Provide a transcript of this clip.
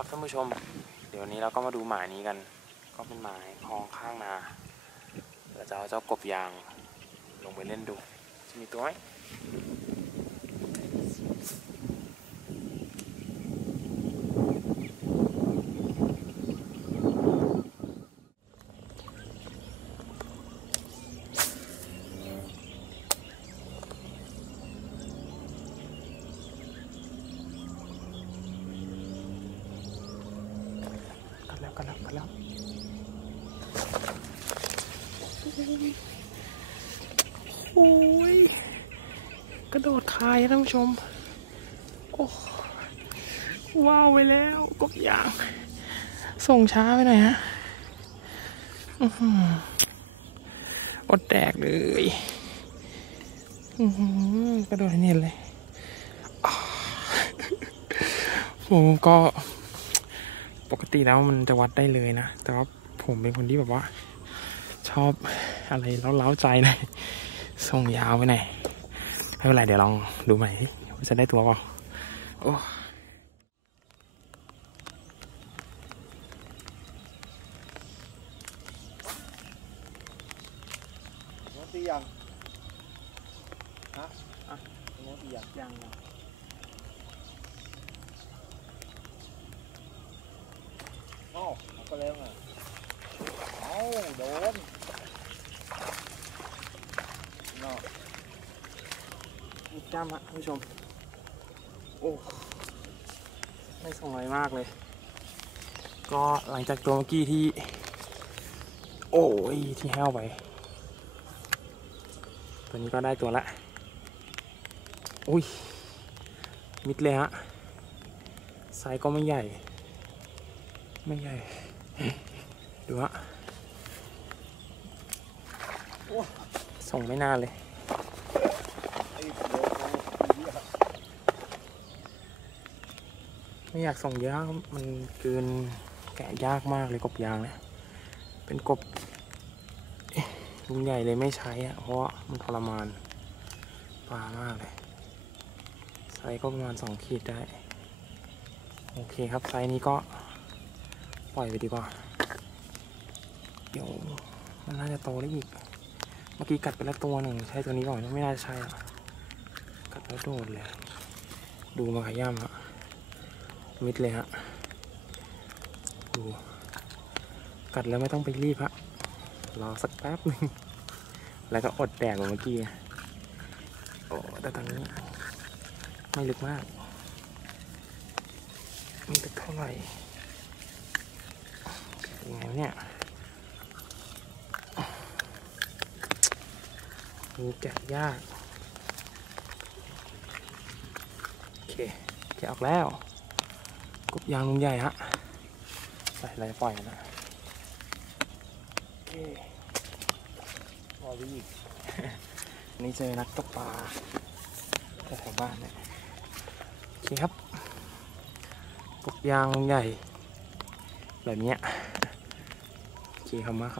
ครับท่านผู้ชม เดี๋ยววันนี้เราก็มาดูหมานี้กัน ก็เป็นหมาคลองข้างนาเดี๋ยวจะเอาเจ้ากบยางลงไปเล่นดู จะมีตัวไหมกัน แล้วกันแล้วโอ้ยกระโดดคายท่านผู้ชม โอ้ว้าวไปแล้วกบยาง ส่งช้าไปหน่อยฮะอ้อหืออดแดกเลยอือหือกระโดดให้เนียนเลยผมก็ ปกติแล้วมันจะวัดได้เลยนะ แต่ว่าผมเป็นคนที่แบบว่า ชอบอะไรเล้าๆใจหน่อยส่งยาวไปหน่อยไม่เป็นไรเดี๋ยวลองดูใหม่ว่าจะได้ตัวเปล่าโอ้โน้ตตียังฮะอะโน้ตตียังยัง เอ้าเอา ก็แล้วไงเอาโดนนาะมีจ้ามะผู้ชม โอ้ไม่ส่งไรมากเลย ก็หลังจากตัวเมื่อกี้ที่ โอ้ยที่แห้วไป ตัวนี้ก็ได้ตัวละอุ้ย มิดเลยฮะไซส์ก็ไม่ใหญ่ ไม่ใหญ่ ดูฮะส่งไม่นานเลย ไม่อยากส่งเยอะมันเกินแกะยากมากเลยกบยางเนี่ย เป็นกบลุงใหญ่เลยไม่ใช้อะเพราะมันทรมานปลามากเลยไซส์ก็ประมาณสองขีดได้ โอเคครับ ไซส์นี้ก็ ปล่อยไปดีกว่า เดี๋ยวมันน่าจะโตได้อีก เมื่อกี้กัดไปแล้วตัวหนึ่งใช้ตัวนี้ก่อนไม่น่าจะใช่อะกัดแล้วโดดเลย ดูมาขย่ำอะมิดเลยฮะ ดู กัดแล้วไม่ต้องไปรีบฮะ รอสักแป๊บหนึง แล้วก็อดแดกเหมือนเมื่อกี้อะโอ้ แต่ตอนนี้ ไม่ลึกมากม่ลึกเท่าไหร่ ยังไงวะเนี่ยมีแกะยาก โอเคแกะออกแล้วกบยางลุงใหญ่ฮะ ใส่อะไรปล่อยนะโอเครอไปอีกนี่เจอนักตกปลาแถวบ้านเนี่ยโอเคครับกบยางลุงใหญ่แบบเนี้ย เคครับมากครับ